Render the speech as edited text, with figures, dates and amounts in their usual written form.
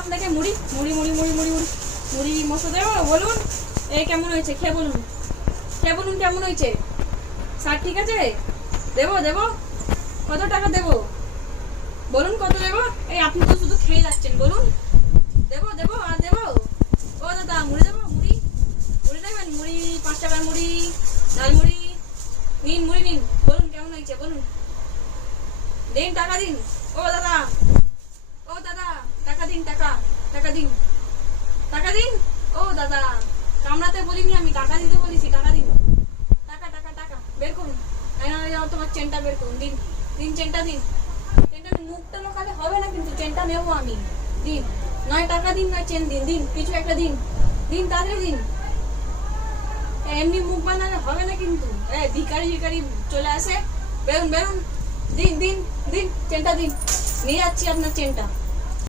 আপনাকে মুড়ি মুড়ি মুড়ি মুড়ি মুড়ি মুড়ি মুড়ি মশলা দেবো? বলুন এই কেমন হয়েছে, খেয়ে বলুন, খেয়ে বলুন কেমন হয়েছে। স্যার ঠিক আছে? দেবো দেবো? কত টাকা দেবো বলুন, কত দেবো? এই আপনি তো শুধু খেয়ে যাচ্ছেন, বলুন। দেবো দেবো আর দেবো? ও দাদা মুড়ি দেবো? মুড়ি মুড়ি দেবেন? মুড়ি 5 টাকার মুড়ি, ডাল মুড়ি নিন, মুড়ি নিন, বলুন কেমন হয়েছে বলুন। দিন টাকা দিন। ও দাদা, ও দাদা টাকা দিন, টাকা টাকা দিন, টাকা দিন। ও দাদা কামড়াতে বলিনি আমি, টাকা দিতে বলেছি, টাকা দিন। টাকা টাকা টাকা বের করুন, তোমার চেনটা বের করুন, দিন দিন চেনটা দিন, চেনটা দিন। মুখটা লোকালে হবে না কিন্তু, চেনটা নেবো আমি, দিন। নয় টাকা দিন নয় চেন দিন, দিন কিছু একটা দিন, দিন তাড়াতাড়ি দিন। এমনি মুখ বানালে হবে না কিন্তু, ভিখারি ভিখারি চলে আসে। বেরুন বেরুন, দিন দিন দিন, চেনটা দিন, নিয়ে যাচ্ছি আপনার চেনটা।